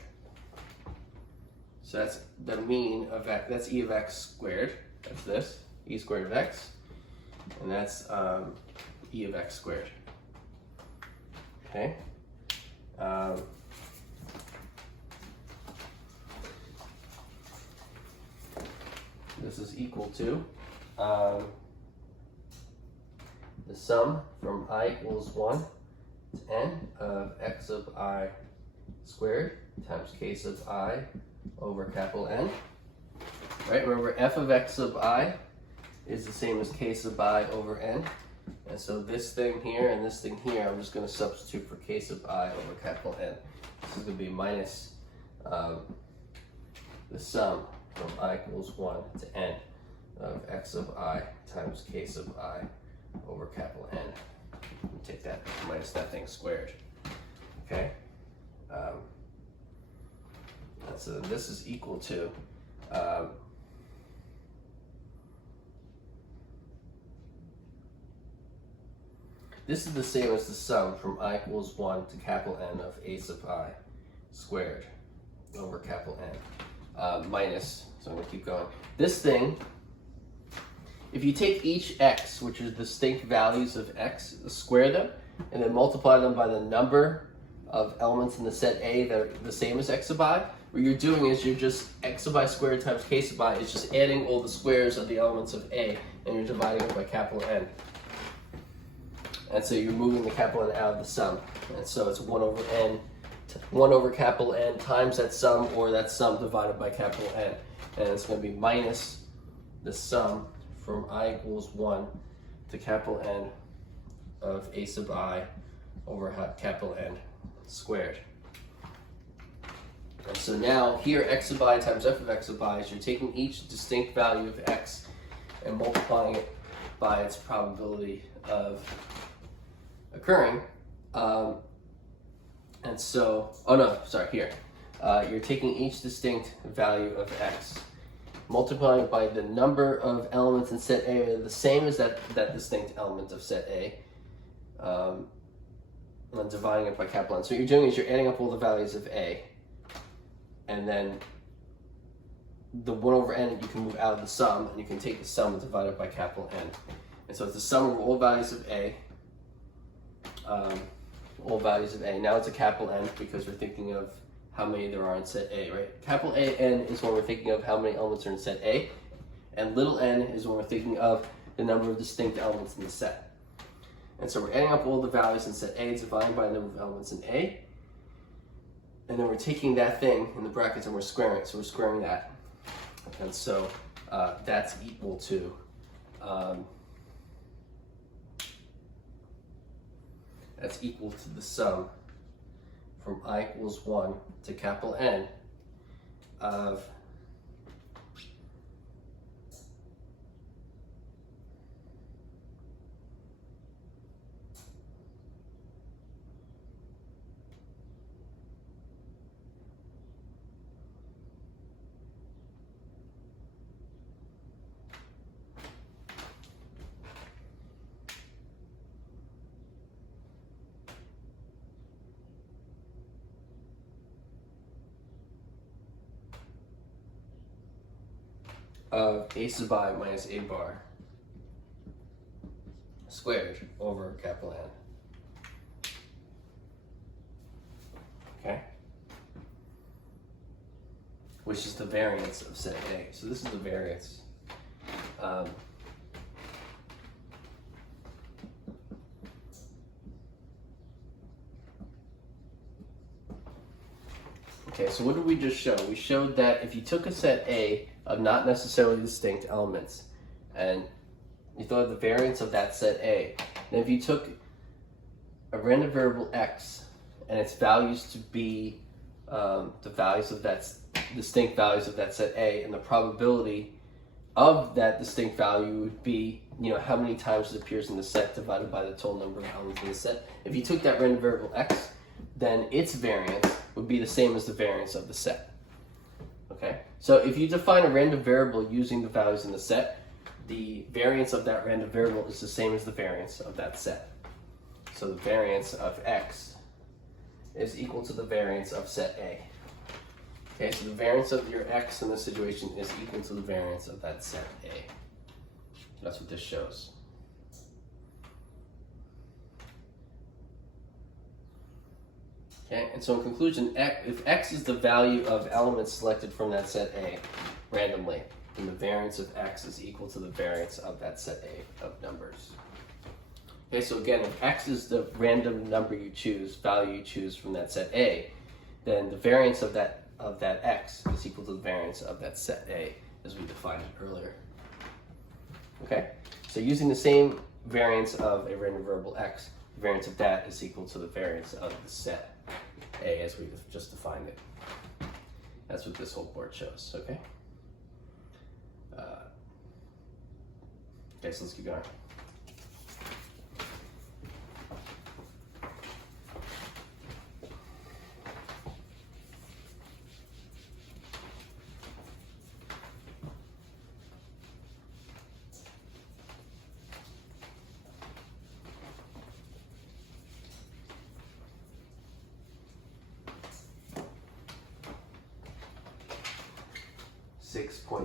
So that's the mean of x, that's e of x squared, that's this, e squared of x, and that's e of x squared. Okay. This is equal to the sum from I equals 1 to n of x sub I squared times k sub I over capital N. Right, remember f of x sub I is the same as k sub I over n. And so this thing here and this thing here, I'm just going to substitute for k sub I over capital N. This is going to be minus the sum from I equals 1 to n of x sub I times k sub I over capital N. And take that minus that thing squared. Okay? So this is equal to this is the same as the sum from I equals 1 to capital N of a sub I squared over capital N minus, so I'm going to keep going. This thing, if you take each x, which is distinct values of x, square them, and then multiply them by the number of elements in the set A that are the same as x sub I, what you're doing is you're just x sub I squared times k sub I is just adding all the squares of the elements of A, and you're dividing it by capital N. And so you're moving the capital N out of the sum. And so it's 1 over n, 1 over capital N times that sum, or that sum divided by capital N. And it's going to be minus the sum from I equals 1 to capital N of a sub I over capital N squared. And so now here x sub I times f of x sub I is you're taking each distinct value of x and multiplying it by its probability of occurring. And so, oh no, sorry, here. You're taking each distinct value of x, multiplying it by the number of elements in set A are the same as that distinct element of set A, and dividing it by capital N. So what you're doing is you're adding up all the values of A, and then the 1 over n you can move out of the sum, and you can take the sum and divide it by capital N. And so it's the sum of all values of A, Now it's a capital N because we're thinking of how many there are in set A, right? Capital A-N is when we're thinking of how many elements are in set A, and little n is when we're thinking of the number of distinct elements in the set. And so we're adding up all the values in set A, dividing by the number of elements in A, and then we're taking that thing in the brackets and we're squaring it. So we're squaring that. And so that's equal to the sum from I equals 1 to capital N of A sub I minus A bar squared over capital N. Okay? Which is the variance of set A. So this is the variance. Okay, so what did we just show? We showed that if you took a set A of not necessarily distinct elements and you thought of the variance of that set A, then if you took a random variable x and its values to be the values of that distinct values of that set A, and the probability of that distinct value would be, how many times it appears in the set divided by the total number of elements in the set. If you took that random variable x, then its variance would be the same as the variance of the set. Okay, so if you define a random variable using the values in the set, the variance of that random variable is the same as the variance of that set. So the variance of x is equal to the variance of set A. Okay, so the variance of your x in this situation is equal to the variance of that set A. That's what this shows. Okay, and so in conclusion, if x is the value of elements selected from that set A randomly, then the variance of x is equal to the variance of that set A of numbers. Okay, so again, if x is the random number value you choose from that set A, then the variance of that x is equal to the variance of that set A as we defined it earlier. Okay, so using the same variance of a random variable x, the variance of that is equal to the variance of the set A as we just defined it. That's what this whole board shows, okay? Okay, so let's keep going.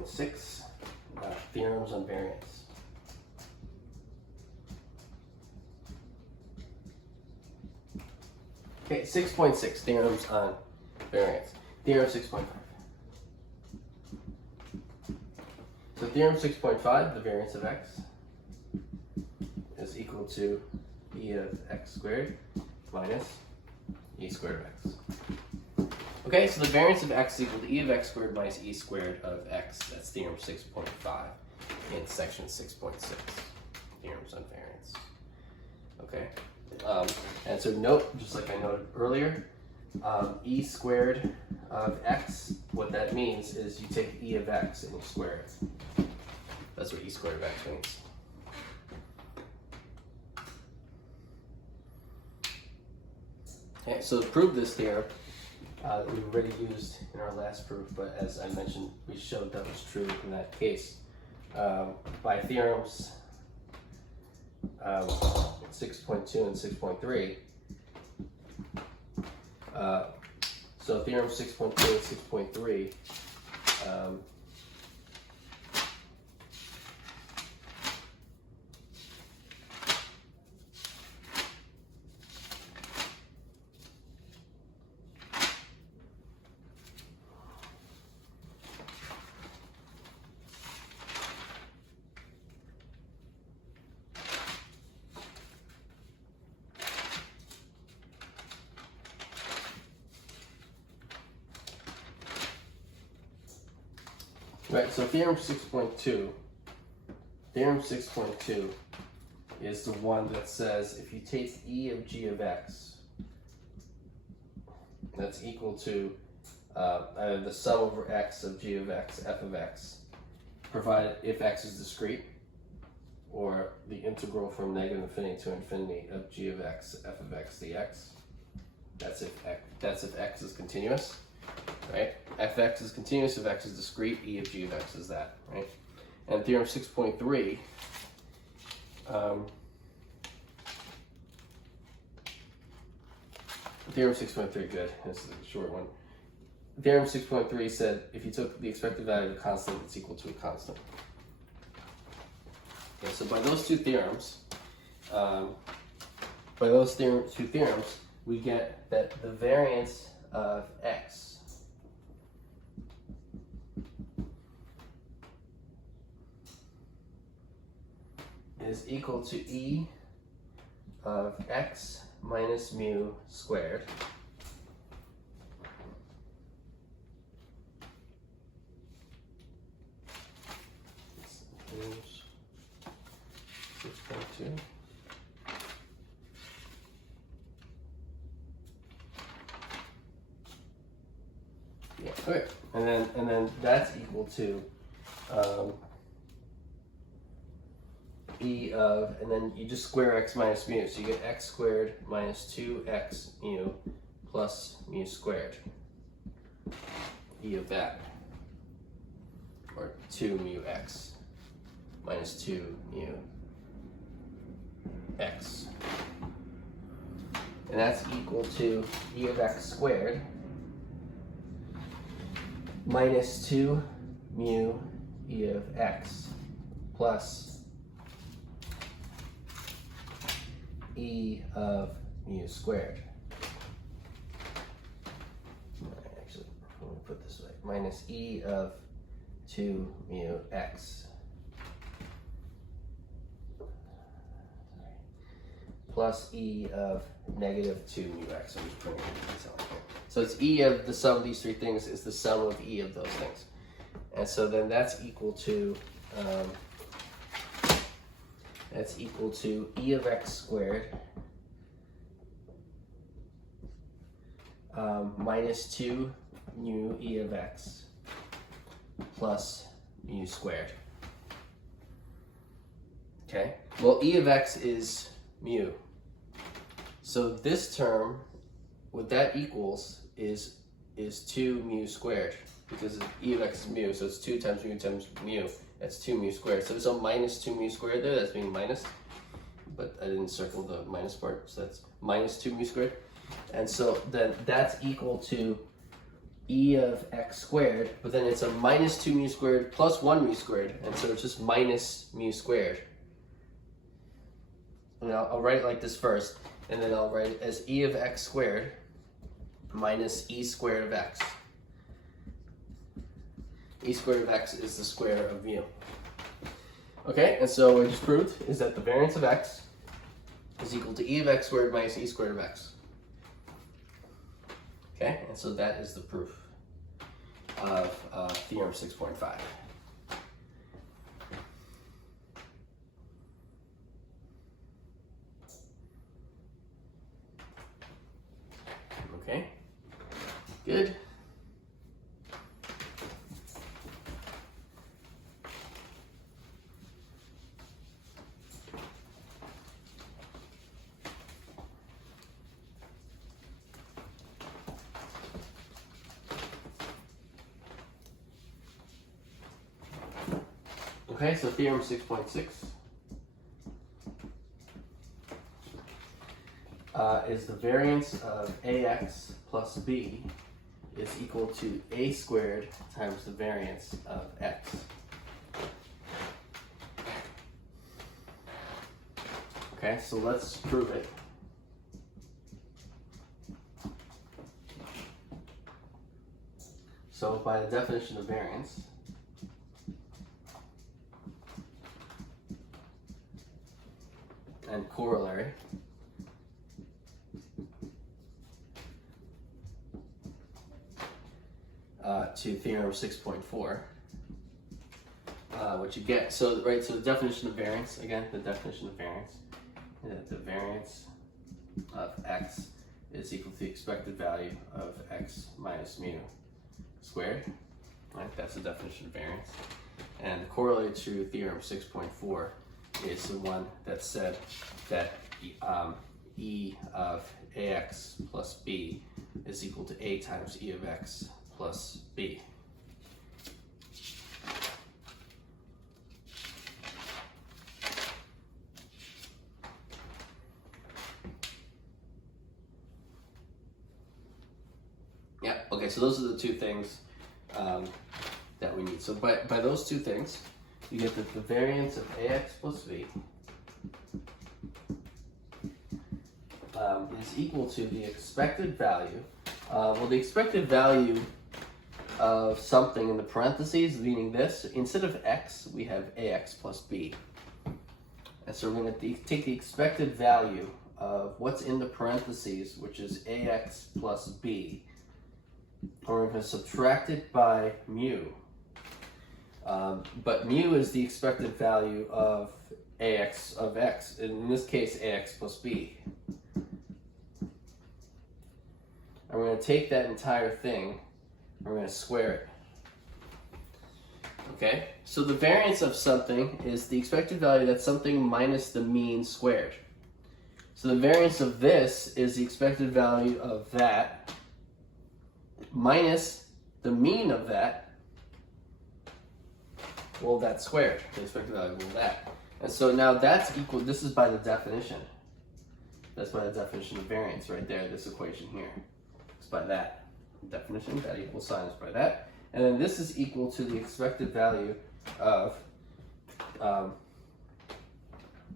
.6 theorems on variance. Okay, 6.6 theorems on variance. Theorem 6.5. So theorem 6.5, the variance of x is equal to e of x squared minus e squared of x. Okay, so the variance of x is equal to e of x squared minus e squared of x. That's theorem 6.5 in section 6.6, theorems on variance. Okay, and so note, just like I noted earlier, e squared of x, what that means is you take e of x and you square it. That's what e squared of x means. Okay, so to prove this theorem, we've already used in our last proof, but as I mentioned, we showed that was true in that case. By theorems 6.2 and 6.3, so theorem 6.2 and 6.3 Right, so theorem 6.2 is the one that says if you take e of g of x, that's equal to either the sum over x of g of x, f of x, provided if x is discrete, or the integral from negative infinity to infinity of g of x, f of x dx. That's if x is continuous, right? Fx is continuous if x is discrete, e of g of x is that, right? And theorem 6.3, theorem 6.3, good, this is a short one. Theorem 6.3 said if you took the expected value of a constant, it's equal to a constant. Okay, so by those two theorems, we get that the variance of x is equal to e of x minus mu squared Here's 6.2. Yeah, okay. And then that's equal to e of, and then you just square x minus mu, so you get x squared minus 2x mu plus mu squared, e of that, or 2 mu x minus 2 mu x, and that's equal to e of x squared minus 2 mu e of x plus e of mu squared. Actually, let me put it this way, minus e of 2 mu x plus e of negative 2 mu x. I'm just putting it in detail here. So it's e of the sum of these three things is the sum of e of those things. And so then that's equal to e of x squared minus 2 mu e of x plus mu squared. Okay, well, e of x is mu. So this term, what that equals is 2 mu squared, because e of x is mu, so it's 2 times mu. That's 2 mu squared. So there's a minus 2 mu squared there, that's being minus, but I didn't circle the minus part, so that's minus 2 mu squared. And so then that's equal to e of x squared, but then it's a minus 2 mu squared plus 1 mu squared, and so it's just minus mu squared. And I'll write it like this first, and then I'll write it as e of x squared minus e squared of x. E squared of x is the square of mu. Okay, and so what I just proved is that the variance of x is equal to e of x squared minus e squared of x. Okay, and so that is the proof of theorem 6.5. Okay, good. Okay, so theorem 6.6 is the variance of ax plus b is equal to a squared times the variance of x. Okay, so let's prove it. So by the definition of variance, and corollary, to theorem 6.4, what you get. So, right, so the definition of variance, again, the definition of variance, the variance of x is equal to the expected value of x minus mu squared. Right, that's the definition of variance. And the correlated true theorem 6.4 is the one that said that e of ax plus b is equal to a times e of x plus b. Yeah, okay, so those are the two things that we need. So by those two things, you get that the variance of ax plus b is equal to the expected value. Well, the expected value of something in the parentheses, meaning this, instead of x, we have ax plus b. And so we're going to take the expected value of what's in the parentheses, which is ax plus b, and we're going to subtract it by mu. But mu is the expected value of ax of x, in this case ax plus b. And we're going to take that entire thing and we're going to square it. Okay, so the variance of something is the expected value, that's something minus the mean squared. So the variance of this is the expected value of that minus the mean of that, well, that's squared, the expected value of that. And so now that's equal, this is by the definition. That's by the definition of variance right there, this equation here. It's by that definition, that equal sign is by that. And then this is equal to the expected value of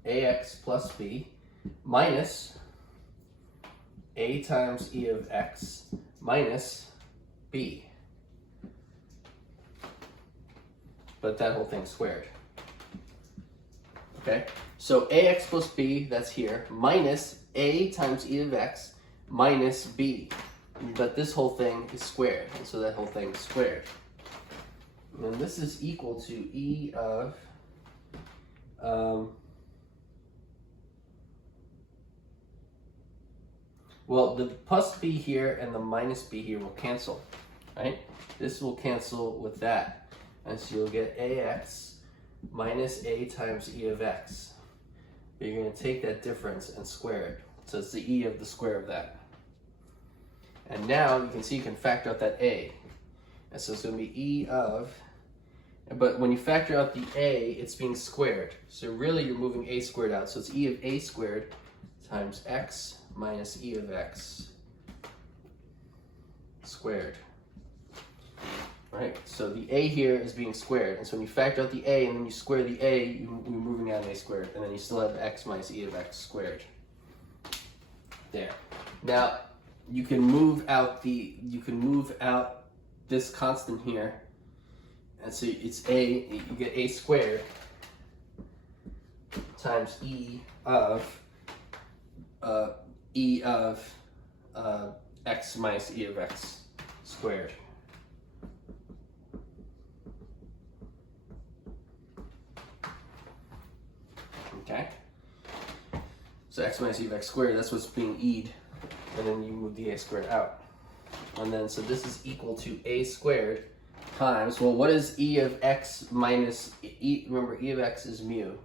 ax plus b minus a times e of x minus b. But that whole thing's squared. Okay, so ax plus b, that's here, minus a times e of x minus b. But this whole thing is squared, and so that whole thing is squared. And this is equal to e of well, the plus b here and the minus b here will cancel, right? This will cancel with that. And so you'll get ax minus a times e of x. But you're going to take that difference and square it. So it's the e of the square of that. And now you can see you can factor out that a. And so it's going to be e of, but when you factor out the a, it's being squared. So really you're moving a squared out. So it's e of a squared times x minus e of x squared. Right? So the a here is being squared. And so when you factor out the a and then you square the a, you're moving out an a squared. And then you still have x minus e of x squared. There. Now, you can move out this constant here, and so it's you get a squared times e of x minus e of x squared. Okay, so x minus e of x squared, that's what's being e'd. And then you move the a squared out. And then, so this is equal to a squared times, well, what is e of x minus e? Remember, e of x is mu.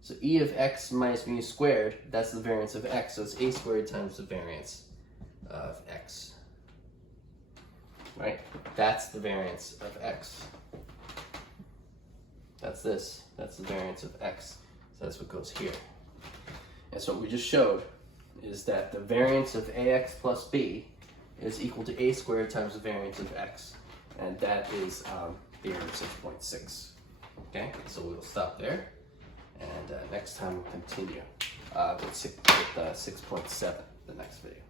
So e of x minus mu squared, that's the variance of x. So it's a squared times the variance of x. Right? That's the variance of x. That's this. That's the variance of x. So that's what goes here. And so what we just showed is that the variance of ax plus b is equal to a squared times the variance of x. And that is theorem 6.6. Okay, so we'll stop there. And next time we'll continue with 6.7, the next video.